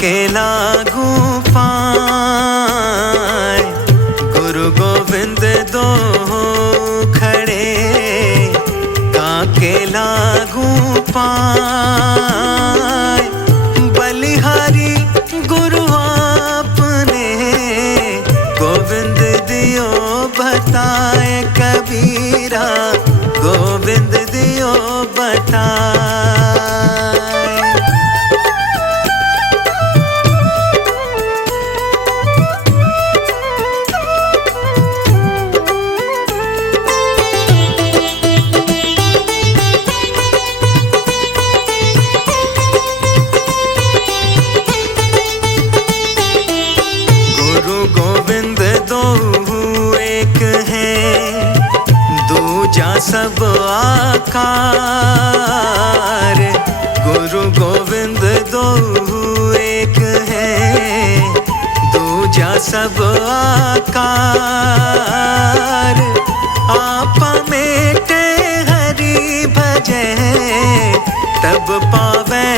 काके लागू पाए गुरु गोविंद दो खड़े काके लागू पाए बलिहारी गुरु आपने गोविंद दियो बताए कबीरा गोविंद दियो बताए गुरु गोविंद दो एक है दूजा सब आकार गुरु गोविंद दो एक है दूजा सब आकार आपा मेटे हरि भजे तब पावे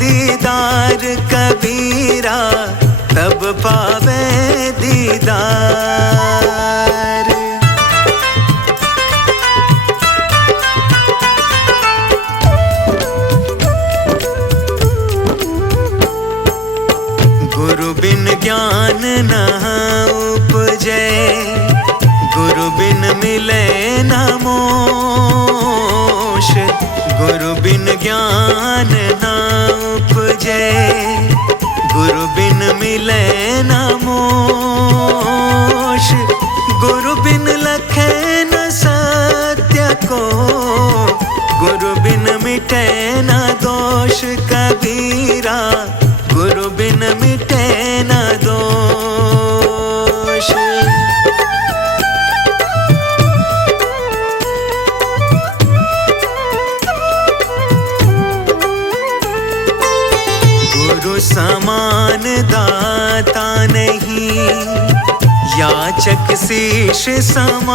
दीदार कबीरा तब पावे दीदार गुरु बिन ज्ञान न उपजे गुरु बिन मिले न मोश गुरु बिन ज्ञान न उपजे गुरु बिन मिले न मोश गुरु बिन लखे न सत्य को गुरु बिन मिटे न दोष कबीरा गुरु बिन मिटे न दोष गुरु समान दाता नहीं याचक शीश समान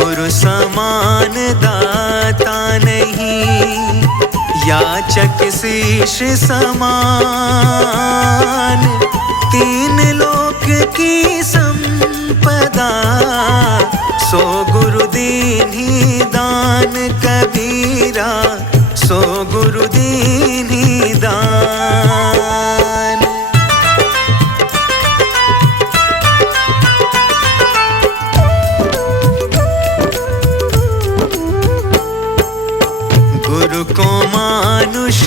गुरु समान दाता नहीं याचक शीश समान तीन लोक की संपदा सो गुरु दीन्ही दान कबीरा सो गुरु दीन्ही दान गुरु को मानुष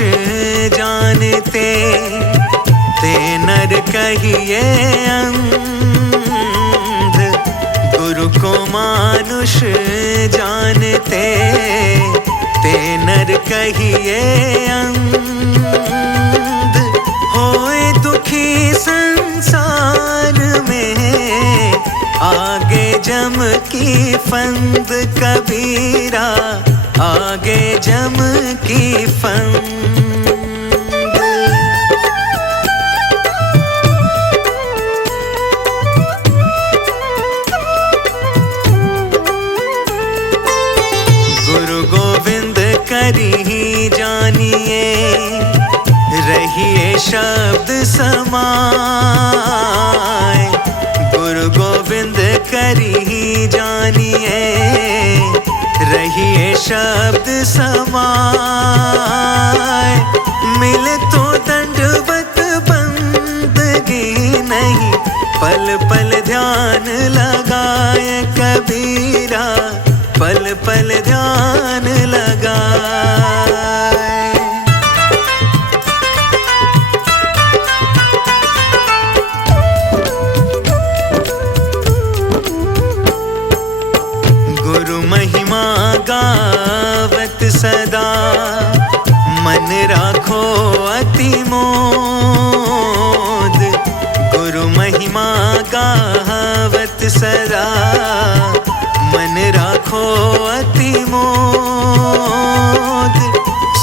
जानते ते नर कहिए अंध गुरु को मानुष जानते ते नर कहिए अंध होए दुखी संसार में आगे जम की फंद कबीरा आगे जम की फंद गुरु गोविंद करी जानिए रहिए शब्द समाए गुरु गोविंद करी जानिए रहिए शब्द समाए मिले तो दंडवत बंदगी नहीं पल पल ध्यान लगाए कबीरा पल पल ध्यान लगाए गुरु महिमा गावत सदा मन राखो अति मोद गुरु महिमा गावत सदा मन राखो अति मोद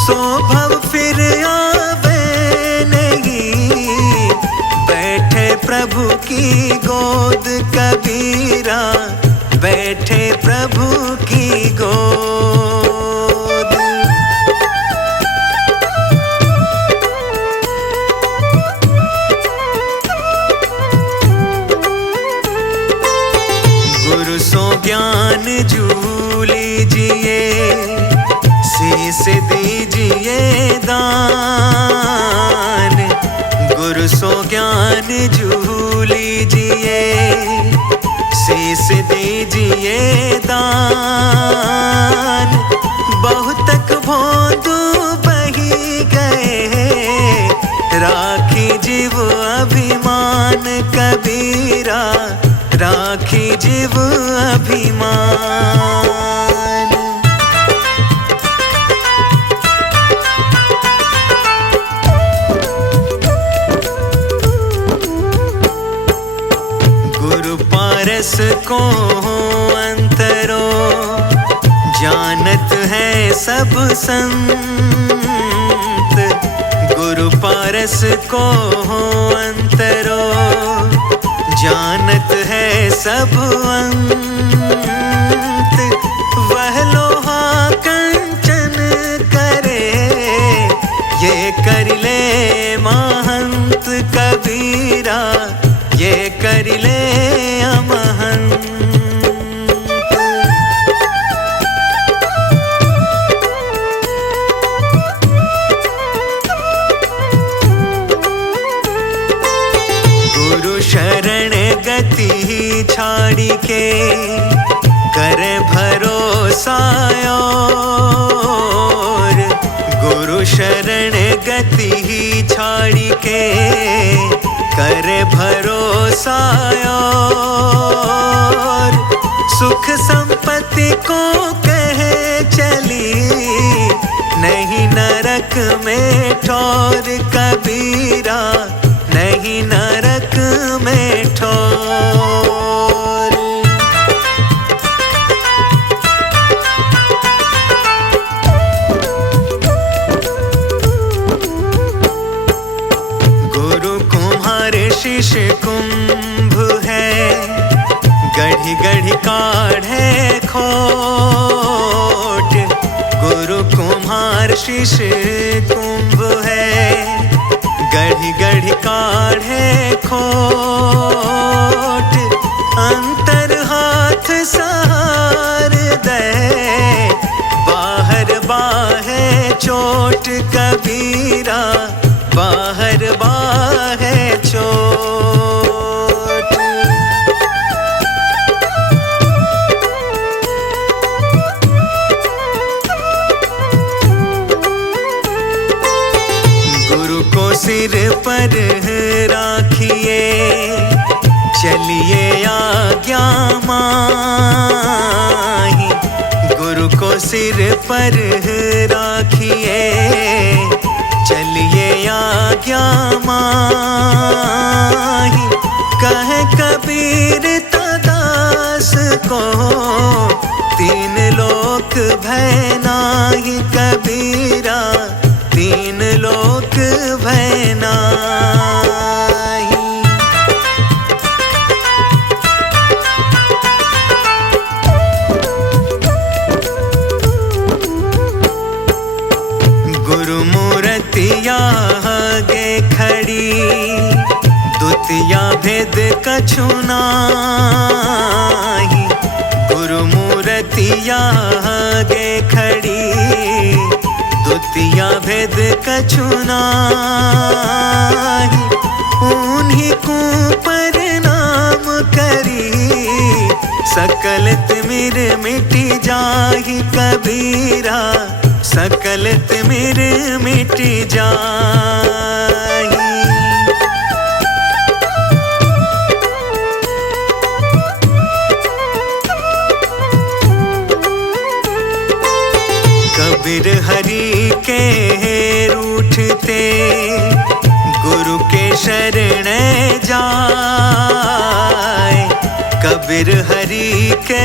सो भव फिर आवे नहीं बैठे प्रभु की गोद कबीरा बैठे प्रभु की गोद ज्ञान जू लीजिए, शीस दीजिए दान। बहुतक भोंदू बही गए, राखी जीव अभिमान कबीरा, राखी जीव अभिमान। गुरु पारस को अंतरो, जानत है सब संत। गुरु पारस को अंतरो, जानत है सब अंत। वह लोहा कंचन करे, ये कर ले महंत कबीरा, ये कर ले अमहंत। गुरु शरण गति छाड़ी के, करे भरोसा और। गुरु शरण गति छाड़ी के, करे भरोसा और। सुख संपत्ति को कहे चली, नहीं नरक में ठौर कबीरा, नहीं नरक में ठौर। गुरु कुम्हार शिष्य कुंभ है, गढ़ी गढ़ी काढ़े खोट। गुरु कुम्हार शिष्य कुंभ है, गढ़ी गढ़ी काढ़े खोट। अंतर हाथ सहार दे, बाहर बाहे चोट कबीरा, बाहर बाहे चोट। गुरु को सिर पर राखिए, चलिए आज्ञा माही। गुरु को सिर पर राखिए, चलिए आज्ञा माही। कहे कबीर दास को, तीन लोक भय नाही कबीरा, तीन लोक भय नाही। गुरु मूर्तिया गे खड़ी, दुतिया भेद कछु नाही। गुरु मूर्तिया गे खड़ी, दुतिया भेद कछु नाही। उन्हीं को प्रणाम करी, सकल तिमिर मिटी जाहि कबीरा, सकल तिमिर मिटी जाहि। कबीर हरि के रूठते, गुरु के शरण जाए। कबीर हरि के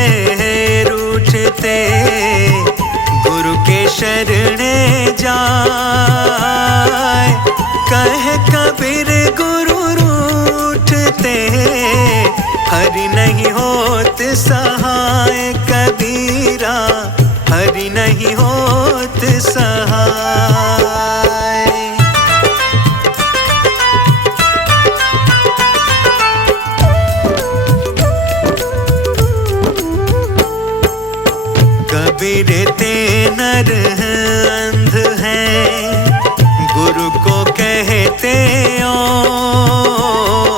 रूठते, गुरु के शरण जाए। कहे कबीर गुरु रूठते, हरि नहीं होत सहाय कबीरा, हरि नहीं होत सहाय। कबीर ते नर अंध है, गुरु को कहते और।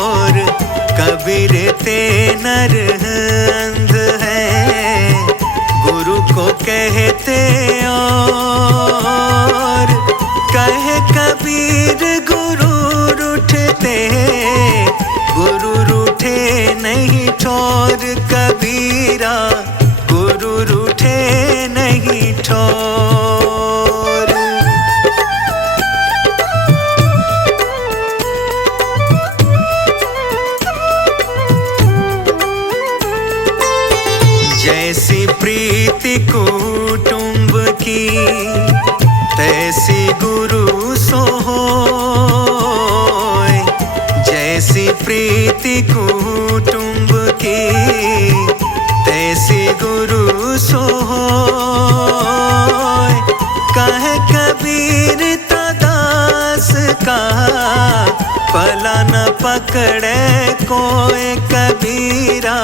ते गुरु रूठे नहीं ठोर कबीरा, गुरु रूठे नहीं ठोर। जैसी प्रीति कुटुंब की तैसी गुरु सोय, जैसी प्रीति कुटुंब की तैसी गुरु सोय। कहे कबीर दास का पला न पकड़े कोई कबीरा,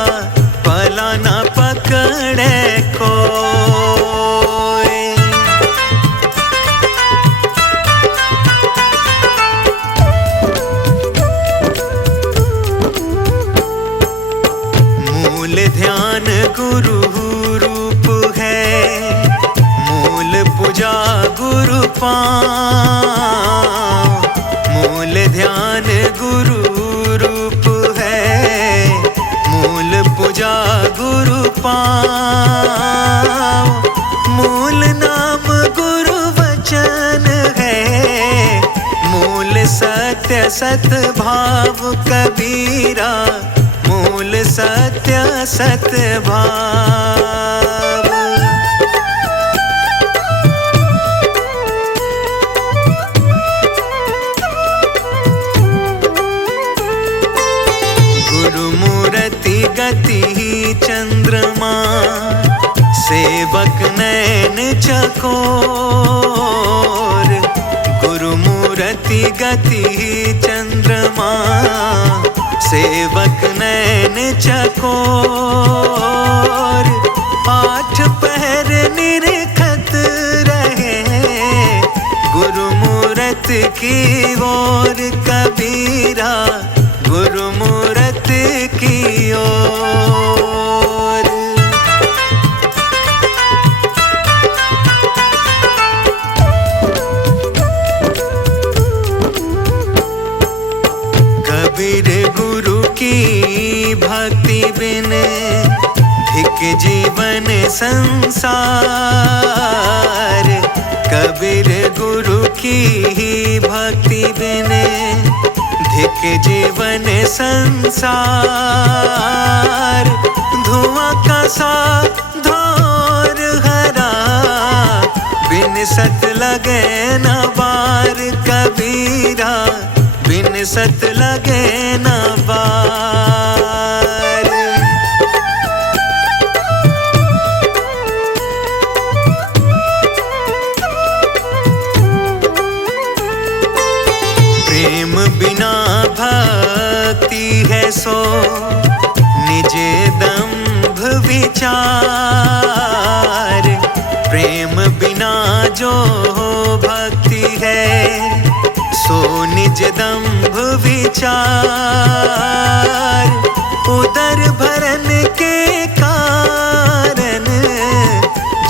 पला न पकड़े कोई। मूल ध्यान गुरु रूप है, मूल पूजा गुरु पाँव। मूल ध्यान गुरु रूप है, मूल पूजा गुरु पाँव। मूल नाम गुरु वचन है, मूल सत्य सत भाव कबीरा, मूल सत्य सत भाव। गुरु मूर्ति गति चंद्रमा, सेवक नैन चकोर। गुरु मूर्ति गति चंद्रमा, सेवक नैन चकोर। आठ पहर निरखत रहे गुरु मूर्ति की ओर कबीरा, गुरु मूर्ति की ओर। कबीर गुरु की भक्ति बिन धिक जीवन संसार। कबीर गुरु की भक्ति बिन धिक जीवन संसार। धुआं का सा धोर हरा, बिन सत लगे न बार कबीरा, बिन सत लगे न बार। प्रेम बिना भक्ति है सो निज दंभ विचार। प्रेम बिना जो भक्ति है सो निज दंभ विचार। उदर भरन के कारण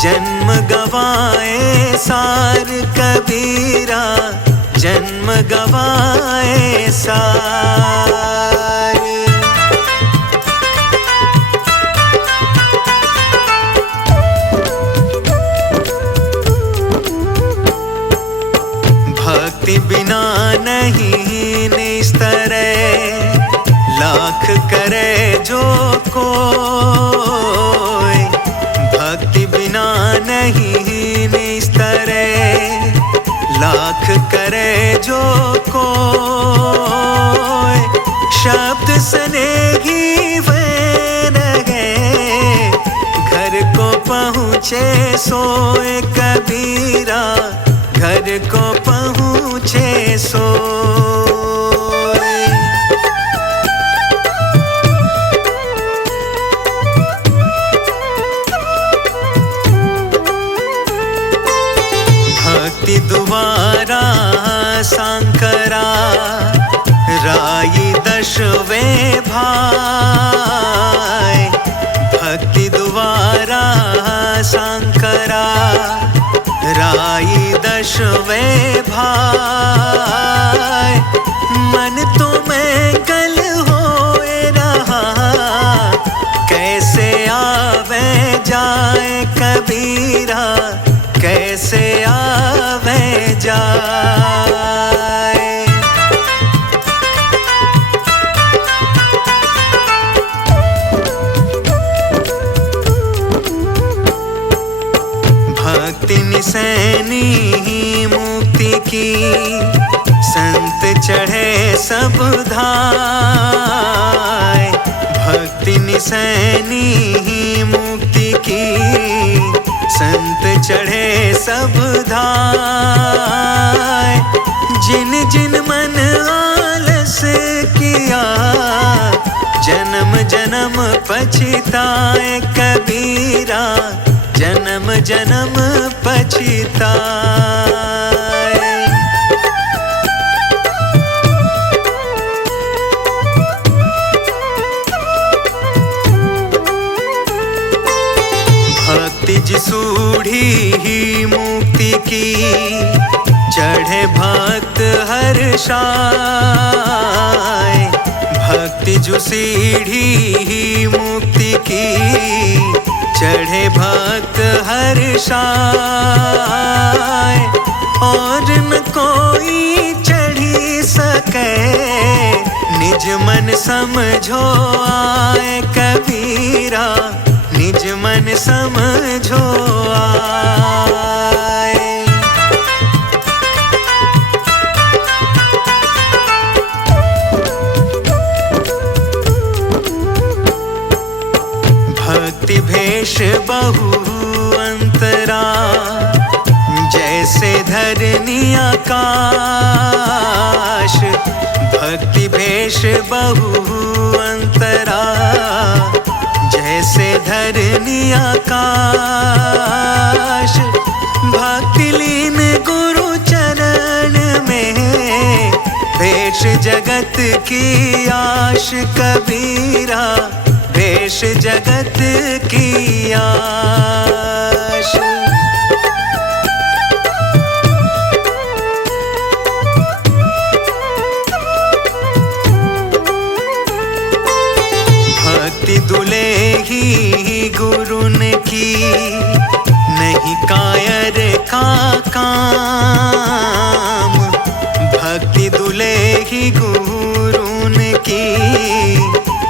जन्म गवाए सार कबीरा, जन्म गवाए सार। भक्ति बिना नहीं निस्तरे, लाख करे जो कोई। भक्ति बिना नहीं निस्तरे, लाख करे जो कोई। शब्द स्नेही वे रहे, घर को पहुँचे सोए कबीरा, घर को पहुँचे सोए। भक्ति द्वारा शंकरा, राई दशवें भाई। भक्ति द्वारा शंकरा, राई दशवें भाई। मन तो सब धाय। भक्ति निसैनी मुक्ति की, संत चढ़े सब धाय। जिन जिन मन आलस किया, जन्म जन्म पछिताए कबीरा, जन्म जन्म पछिताए। भक्ति जिसूढ़ी ही मुक्ति की, चढ़े भक्त हर्षाए। भक्ति जो सीढ़ी ही मुक्ति की, चढ़े भक्त हर्षाए। और न कोई चढ़ी सके, निज मन समझो आए कबीरा, निज मन समझो आए। भक्ति भेष बहु अंतरा, जैसे धरनी आकाश। भक्ति भेष बहु अंतरा, जैसे धरनी आकाश। भक्ति लीन गुरु चरण में, भेष जगत की आश कबीरा, भेष जगत की आश। भक्ति दुलेही गुरुन की, नहीं कायर का काम। भक्ति दुलेही गुरुन की,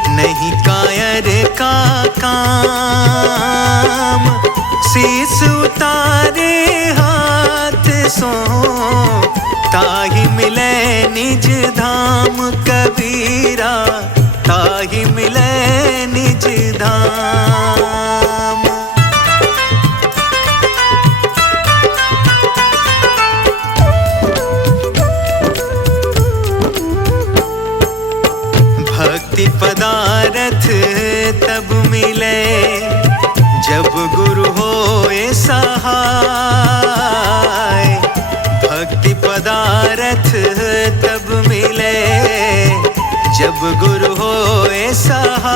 नहीं कायर का काम। शीस उतारे हाथ सो, ताहि मिले निज धाम कबीरा, ताहि मिले निज धाम। भक्ति पदारथ तब मिले, जब गुरु होए सहाय। भक्ति पदारथ तब मिले, जब गुरु होए सहाय।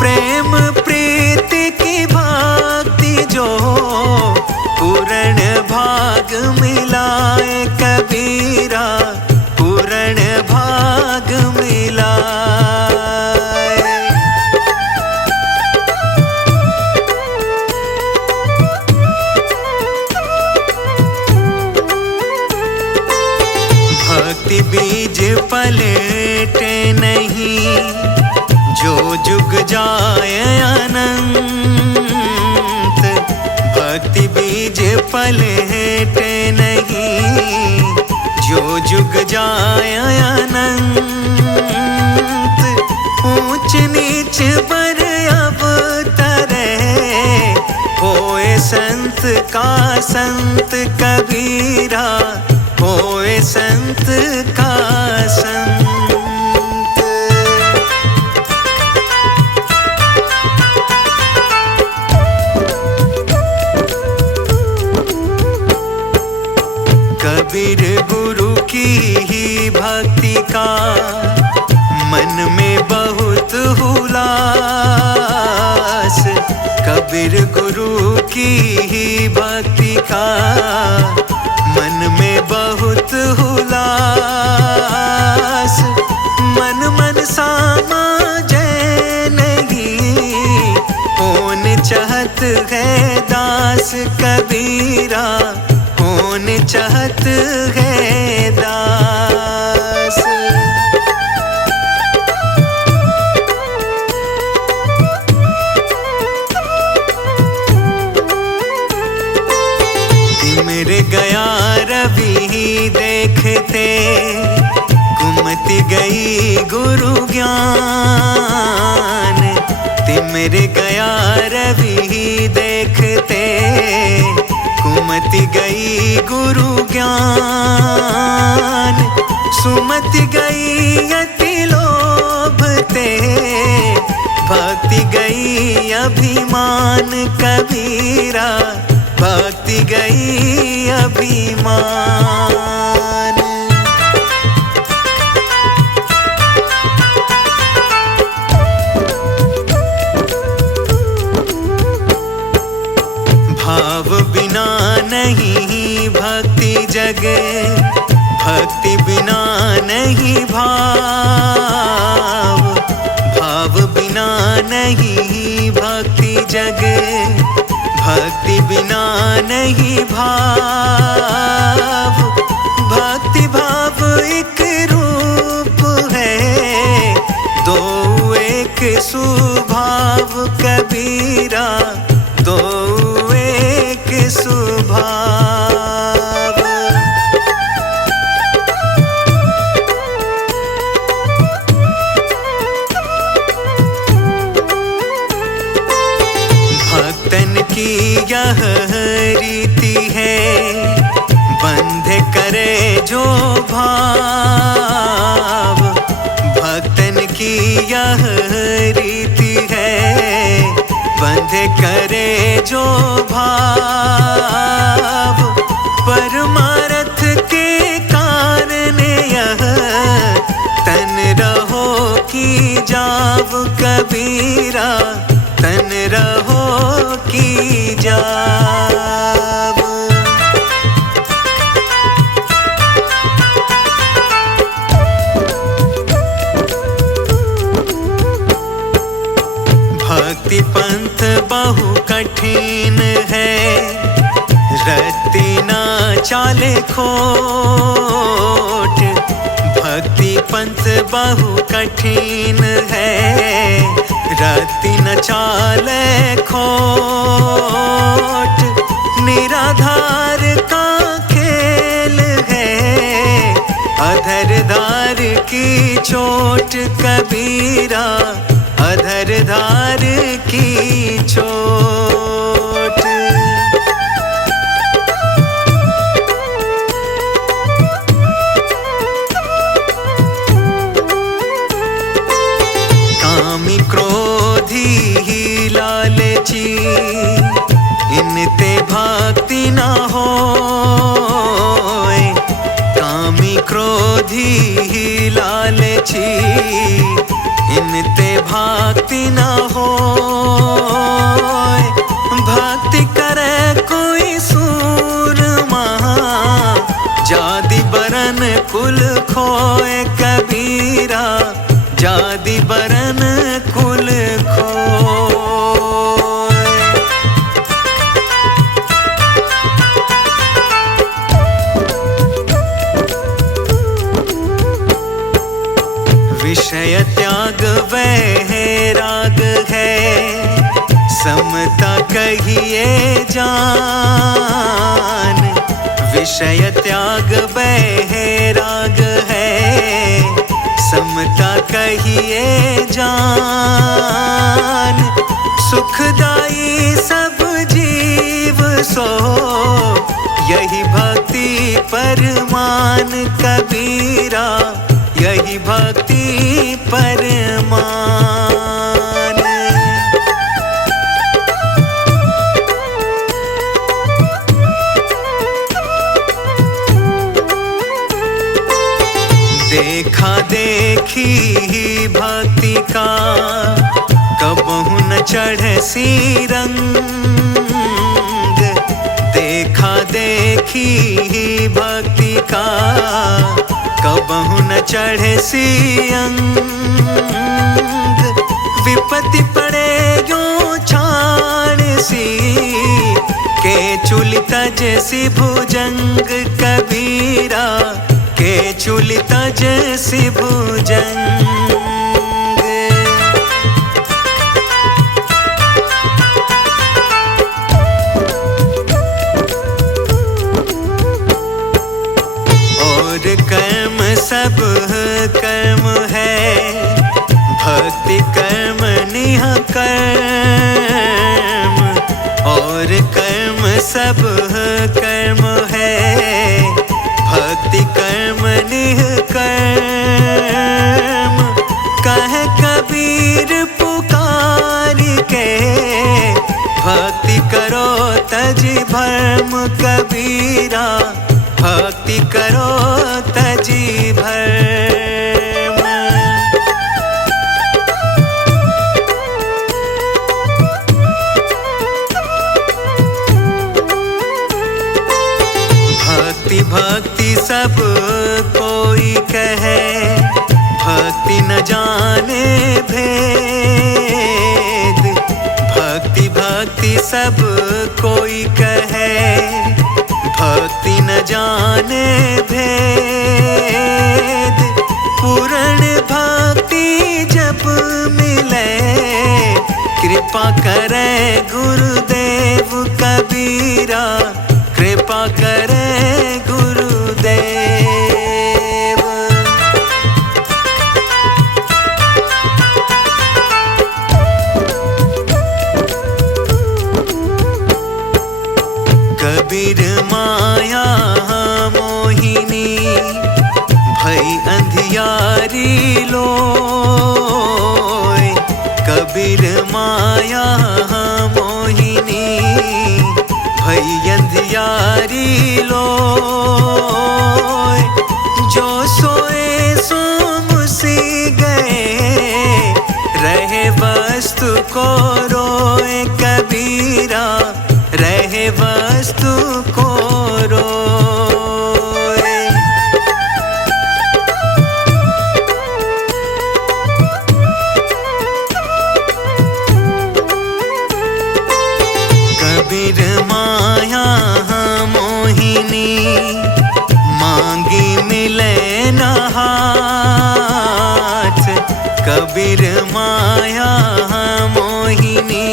प्रेम प्रीति की भक्ति जो, पूर्ण भाग मिलाए कबीरा, पूर्ण भाग मिलाए। भक्ति बीज पलटे नहीं, जो जुग जाए अनंत। भक्ति बीज पलटे नहीं, जो जुग जाए अनंत। ऊंच नीच पर अब तरे, होए संत का संत कबीरा, होए संत का संत। कबीर गुरु की ही भक्ति का, मन में बहुत हुलास। कबीर गुरु की ही भक्ति का, मन में बहुत हुलास। मन मन सामा जय नहीं, होन चाहत है दास कबीरा, होन चाहत है दास। सिमर गया रवि देख देखते कुमति गई गुरु ज्ञान। तिमिर गया रवि देखते कुमति गई गुरु ज्ञान। सुमति गई अति लोभते भक्ति गई अभिमान कबीरा। भक्ति गई अभिमान। भाव बिना नहीं भक्ति जगे, भक्ति बिना नहीं भाव। भाव बिना नहीं भक्ति जगे, भक्ति बिना नहीं भाव। भक्ति भाव एक रूप है, दो एक सुभाव कबीरा। दो एक सुभाव। भक्तन की यह रीति है, बंध करे जो भाव। भक्तन की यह रीति है, बंध करे जो भाव। परमार्थ के कारण यह तन रहो की जाव कबीरा। तन रहो की जाव। भक्ति पंथ बहु कठिन है, रत्ती न चाले खोट। भक्ति पंथ बहु कठिन है, रत्ती न चाले खोट। निराधार का खेल है, अधरधार की चोट कबीरा। अधरधार की चोट। कामी क्रोधी ही लालची, इनते भक्ति न होए। कामी क्रोधी ही लालची, इनते भक्ति न होए। भक्ति करे कोई सूरमा, जाति बरन कुल खोए कबीरा। जाति बरन कुल खोए। विषय त्याग वैराग है, समता कहिए जान। विषय त्याग वैराग है, समता कहिए जान। सुखदाई सब जीव सो, यही भक्ति परमान कबीरा। यही भक्ति परमान। देखा देखी ही भक्ति का, कबहु न चढ़े सी रंग। देखा देखी ही भक्ति का, कबहु न चढ़े सी अंग। विपत्ति पड़े यूं छाड़ सी, के चूल तज सी भुजंग कबीरा। के चूल तज सी भुजंग। और कर्म सब कर्म है, भक्ति कर्म निह कर्म। और कर्म सब कर्म है, भक्ति कर्म निह कर्म। कहे कबीर पुकार के, भक्ति करो तजी भरम कबीरा, भक्ति करो तजी भरम। भक्ति भक्ति सब कोई कहे, भक्ति न जाने भेद। भक्ति भक्ति सब कोई कहे, भक्ति न जाने भेद। पूर्ण भक्ति जब मिले, कृपा करे गुरुदेव कबीरा, कृपा करे गुरुदेव। कबीर माया मोहिनी, भई अंधियारी लोय। कबीर माया मोहिनी, भई अंधियारी लोय। जो सोए सो मुसी गए, रहे वस्तु को रोए कबीरा, रहे वस्तु को रोए। कबीर माया मोहिनी, मांगी मिले न हाथ। कबीर माया मोहिनी,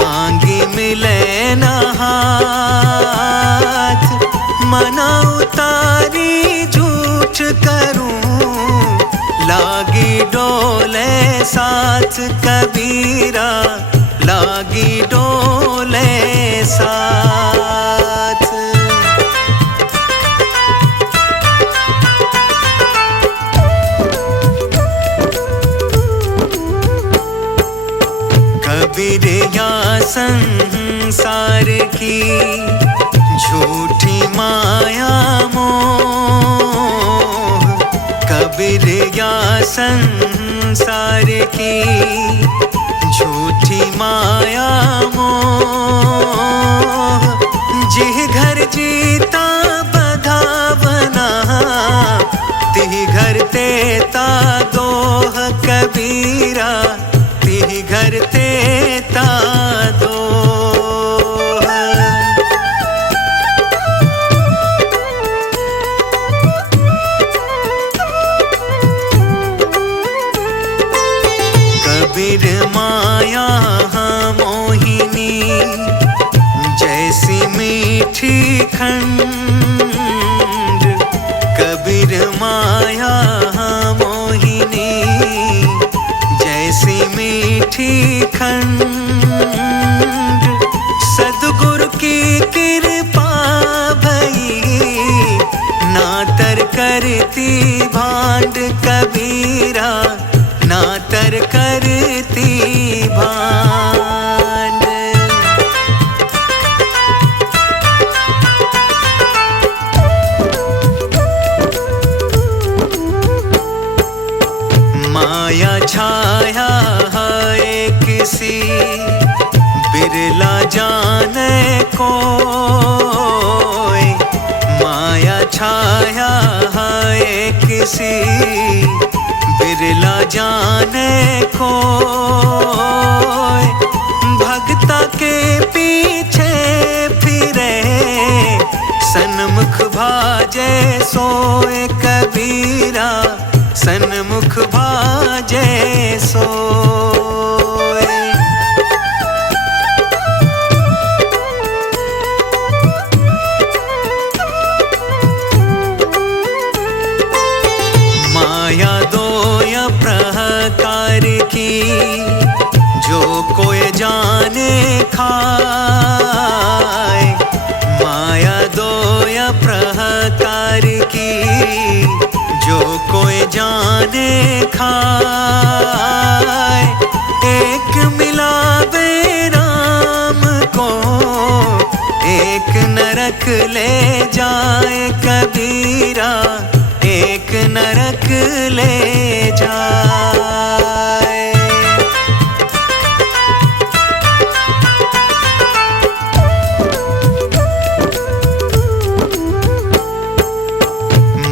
मांगी मिले न हाथ। मना उतारी झूठ करूं, लागी डोले साथ कबीरा, लागी डोले साथ। कबीर या संसार की झूठी माया मोह। कबीर या संसार की झूठी माया मोह। जिह घर जीता बधावना, तिह घर तेता दोह कबीरा, तिह घर तेता दोह। कबीर माया मोहिनी, जैसी मीठी खंड। कबीर माया मोहिनी, जैसी मीठी खंड। सद्गुरु की कृपा भई, नातर करती भांड कबीरा, नातर करती भांड। माया छाया है किसी, बिरला जाने कोय। माया छाया है किसी, बिरला जाने कोय। भक्ता के पीछे फिरे, सन्मुख भाजे सोए कबीरा, सन्मुख भाजे सोए। प्रकार की जो कोई जाने खाए। माया दो या प्रकार की जो कोई जाने खाए। एक मिलावे राम को एक नरक ले जाए कबीरा, एक नरक ले जाए।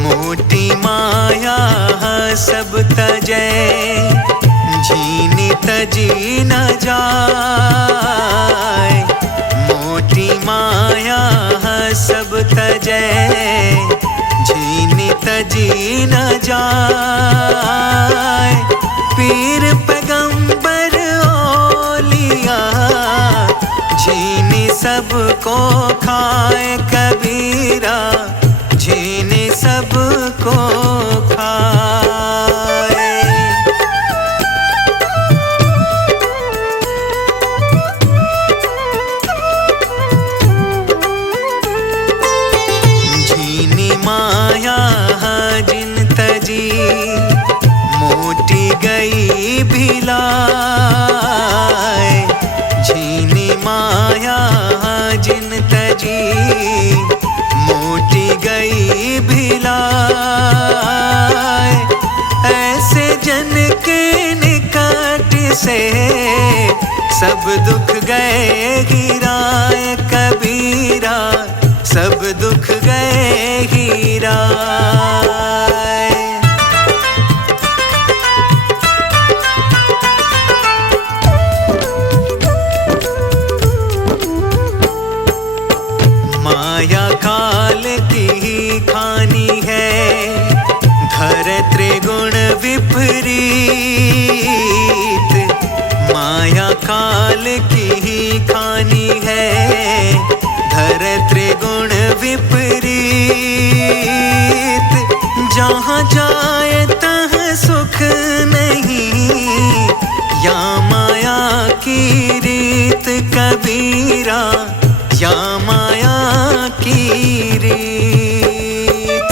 मोटी माया सब तजे जीनी तजी न जाए। मोटी माया सब तजे जीनी तजी न जाए। पीर पैगंबर औलिया जीनी सबको खाए कबीरा, जीनी सबको खाए। जीनी माया जिन तजी मोटी गई भिलाए। जीनी माया जिन तजी मोटी गई भिलाए। ऐसे जन के निकट से सब दुख गए गिराए कबीरा, सब दुख गए गिराए। माया काल की खानी है धर त्रिगुण विपरीत। माया काल की खानी है धर त्रिगुण विपरीत। जहाँ जाए तहाँ सुख नहीं या माया की रीत कबीरा, या माया की रीत।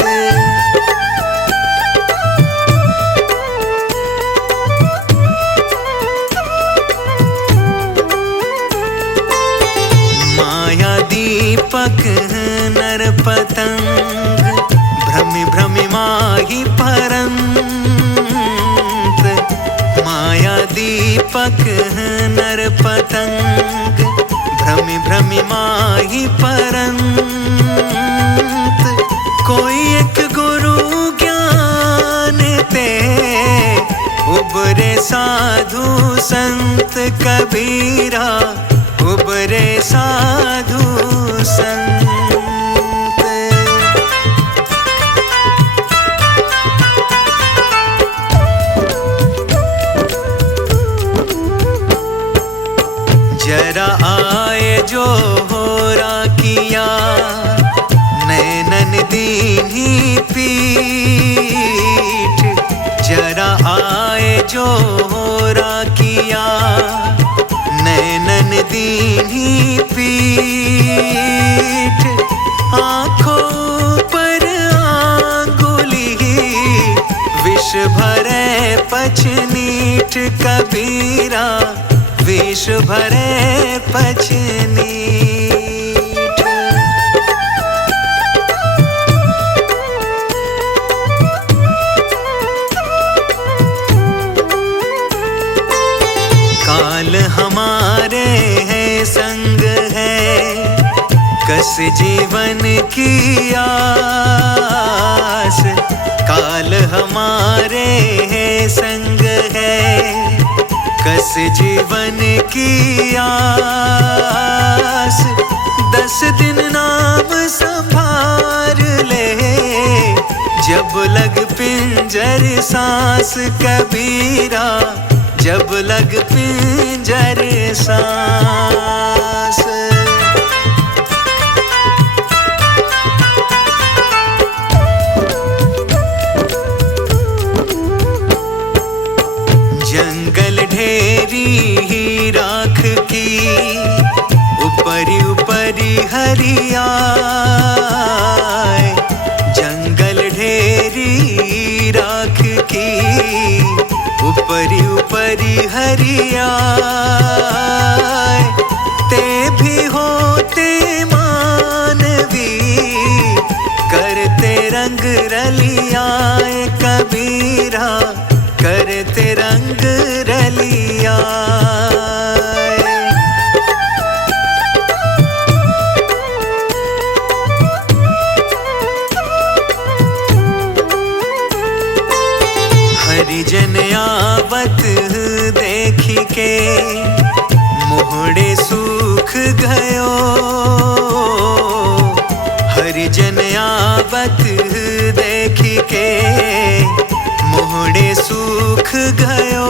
माया दीपक नर पतंग भ्रमि भ्रमि माही परंत। माया दीपक नर पतंग भ्रमि भ्रमि माही परंत। कोई एक गुरु ज्ञान ते उबरे साधु संत कबीरा, उबरे साधु संत। जरा आए जो होरा किया नैनन दीनी पीठ। जरा आए जो होरा किया नैनन दीनी पीठ। आँखों पर आंगुली विष भरे पछनीठ कबीरा, विष भरे पछनीठ। काल हमारे है संग है कस जीवन की आस। काल हमारे है संग है कस जीवन की आस। 10 दिन नाम संभार ले जब लग पिंजर सांस कबीरा, जब लग पिंजर सांस। हरियाए, जंगल ढेरी राख की, ऊपरी ऊपरी हरियाए। ते भी होते मानवी, करते रंग रलियाए, कबीरा करते रंग रलियाए। हरिजन आवत देखी के, मोहड़े सूख गयो। हरिजन आवत देखी के, मोहड़े सूख गयो।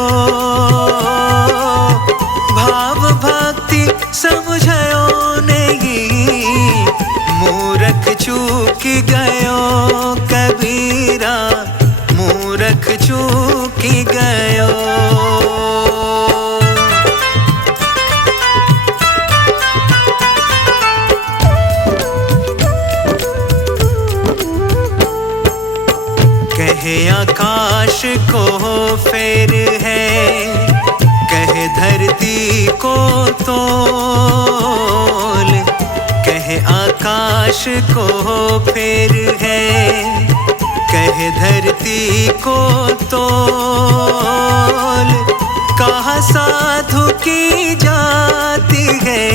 भाव भक्ति समझयो नहीं, मूरख चूक गयो, कबीरा मूरख चूक गयो। कहे आकाश को फेर है, कहे धरती को तोल। कहे आकाश को फेर है, कहे धरती को तोल। कहा साधु की जाति है,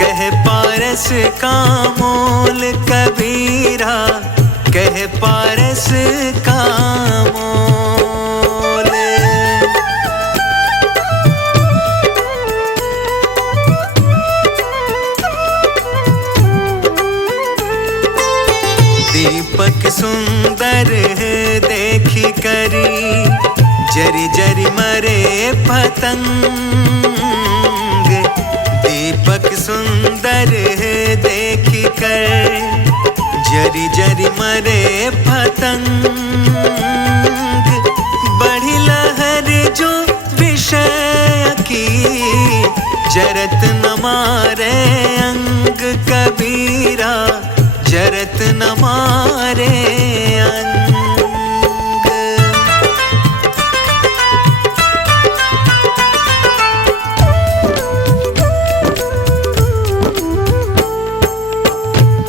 कहे पारस का मोल, कबीरा कहे पारस का मोल। दीपक सुंदर देखी करी, जरी जरी मरे पतंग। दीपक सुंदर देखी कर, जरी जरी मरे पतंग। बढ़ी लहर जो विषय की, जरत न मारे अंग, कबीरा जरत न मारे अंग।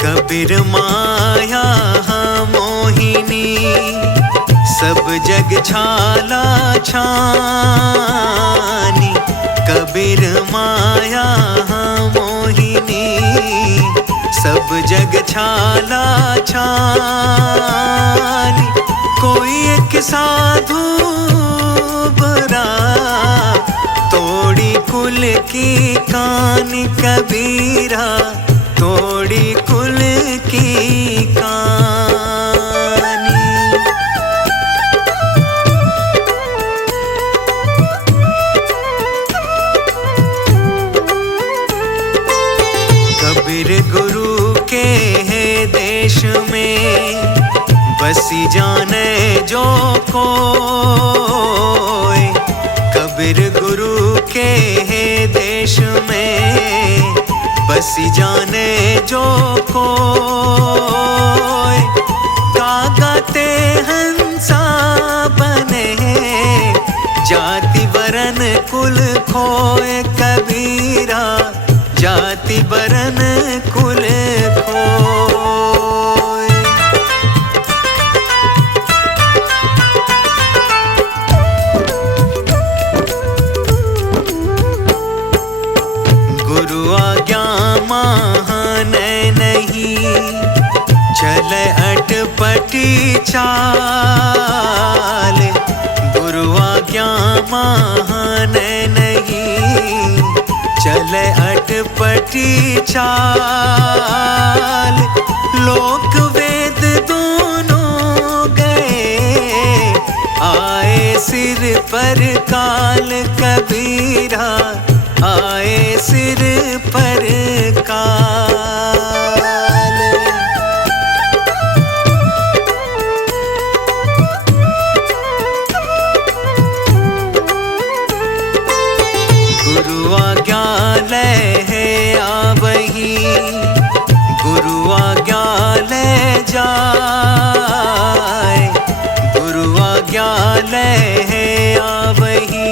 कबीर माया मोहिनी, सब जग छाला छानी। कबीर माया मोहिनी, सब जग छाला छानी। कोई एक साधु बरा, तोड़ी कुल की कानी, कबीरा तोड़ी कुल की कहानी। कबीर गुरु के देश में, बसी जाने जो कोई। कबीर गुरु के देश में, बसी जाने जो कोई। कागते हंसा बने, जाति वरन कुल खोए, कबीरा जाति वरन कुल खोए। गुरु आज्ञा माने नहीं, चले अटपटी चाल। गुरु आज्ञा माने नहीं, चले अटपटी चाल। लोक वेद दोनों गए, आए सिर पर काल, कबीरा आए सिर पर काल। गुरु आज्ञा ले आवही, जाए, गुरु आज्ञा ले आवही,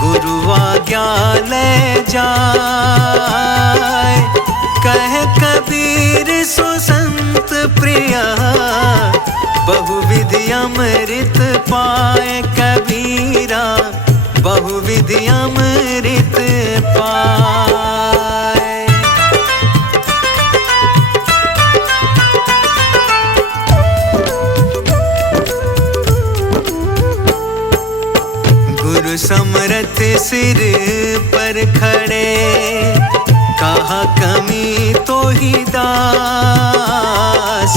गुरु आज्ञा ले जाए। कह कबीर सो संत प्रिया, बहुविधि अमृत पाए कबीरा, बहुविधि अमृत पाए। गुरु समरथ सिर पर खड़े, कहा कमी तो ही दास।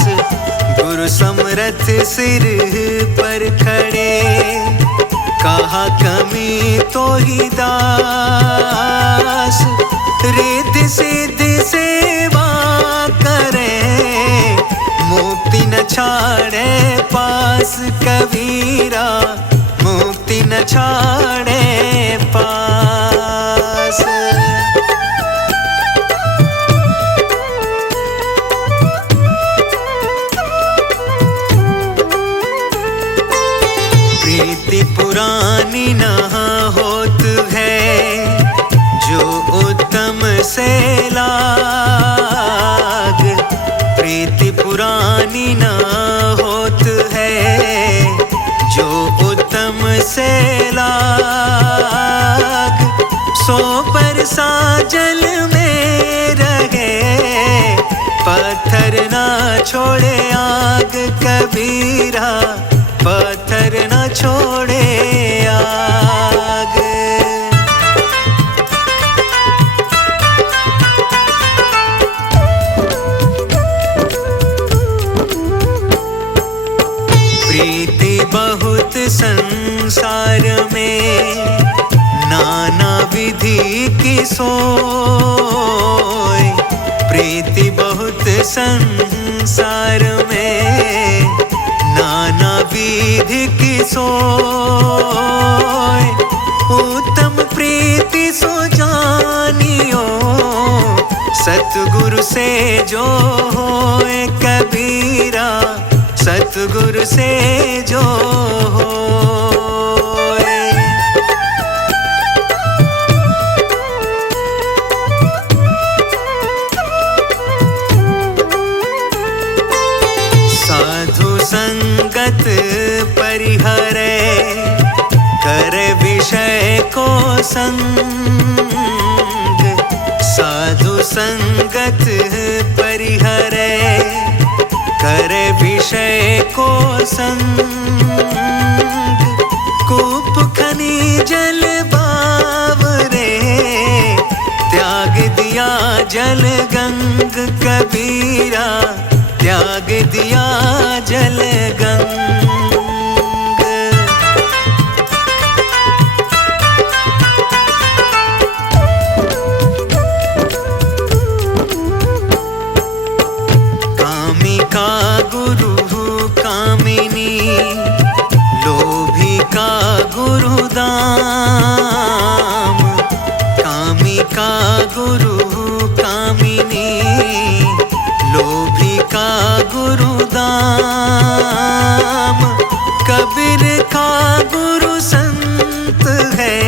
गुरु समरथ सिर पर खड़े, कहा कमी तो ही दास। रिद्धि सिद्धि सेवा करे, मुक्ति न छाड़े पास कबीरा, मुक्ति न छाड़े पास। प्रीति पुरानी न होत है, जो उत्तम से लाग। प्रीति पुरानी न होत है, जो उत्तम से लाग। सो पर साजल में रहे, पत्थर ना छोड़े आग कबीरा, पत्थर न छोड़े आग। प्रीति बहुत संसार में, नाना विधि की सोय। प्रीति बहुत संसार में, नाना विधि की सोय। उत्तम प्रीति सो जानियो, सतगुरु से जो होए कबीरा, सतगुरु से जो होए। साधु संगत परिहरे, करे विषय को संग। साधु संगत परिहरे, करे विषय को संग। कूप खनी जल बावरे, त्याग दिया जल गंग कबीरा, त्याग दिया जल गंग। कामी का गुरु कामिनी, लोभी का गुरु दाम। कामी का गुरु कामिनी, लोभी का गुरु दाम। कबीर का गुरु संत है,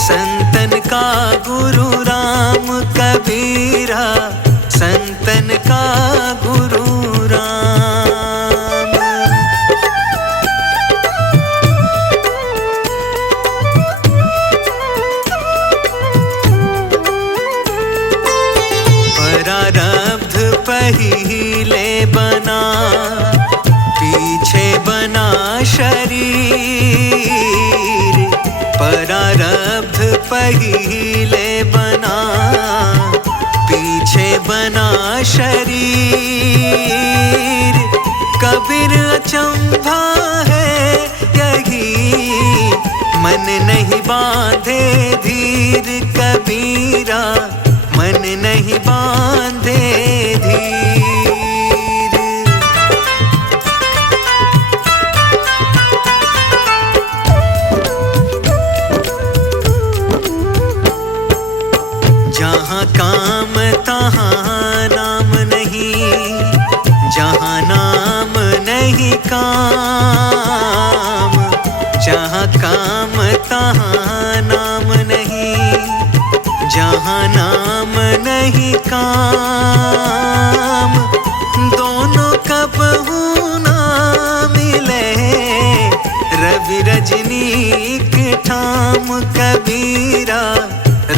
संतन का गुरु राम कबीरा, संतन का गुरु राम। प्रारब्ध पहिले बना, पीछे बना शरीर। प्रारब्ध पहिले बना, पीछे बना शरीर। कबीर अचंभा है यही, मन नहीं बांधे धीर कबीरा, मन नहीं बांधे धीर। जहाँ काम तहाँ नाम नहीं, नहीं काम, दोनों कबहू ना मिले, रवि रजनी के ठाम कबीरा,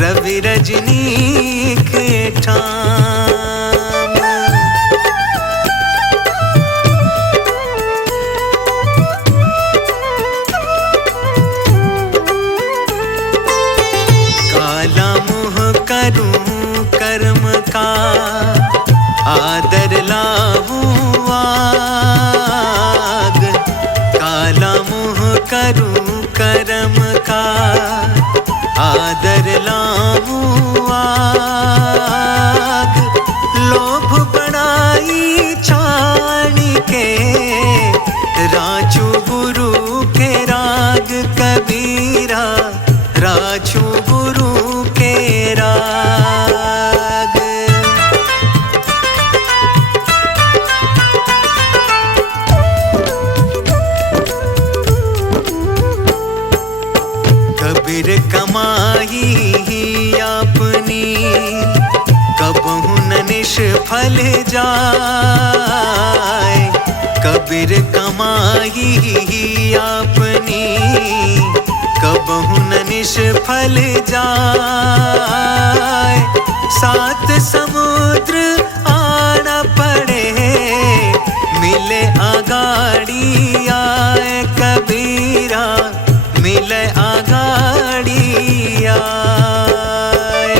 रवि रजनी के ठाम। काला मुँह करूं कर्म का, आदर लाऊं आग, काला मुँह करूं कर्म का, आदर लाऊं आग, लोभ बड़ाई छाड़ी के, राजू गुरु के राग कबीरा, राजू गुरु के राग। कबीर कमाई ही अपनी, कबहू न निष्फल जाए, कबीर कमाई ही अपनी, कबहू न निष्फल जाए, सात समुद्र आना पड़े, मिले आगाड़ी आए कबीरा, मिले आगाड़ी आए।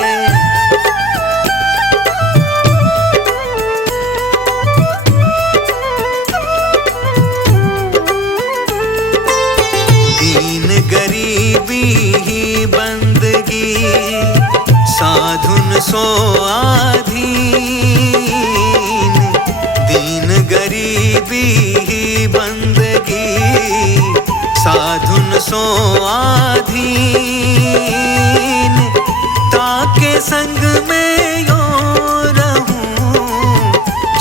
दीन गरीबी ही बंदगी, साधुन सो आधीन, दीन गरीबी ही बंदगी, साधुन सो आधीन, ताके संग में यो रहूं,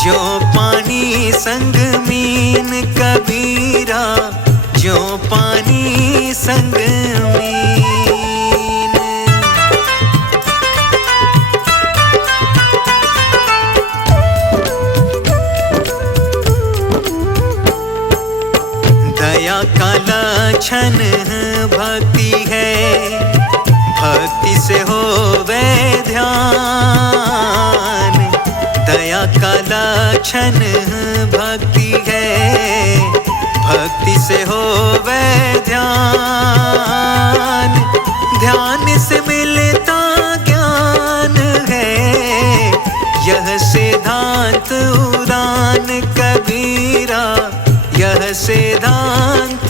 जो पानी संग मीन कबीरा, जो पानी संग मीन। दया का लक्षण भक्ति है, भक्ति से होवे ध्यान, दया का लक्षण भक्ति है, भक्ति से होवे ध्यान, ध्यान से मिलता ज्ञान है, यह सिद्धांत उड़ान कबीरा, यह सिद्धांत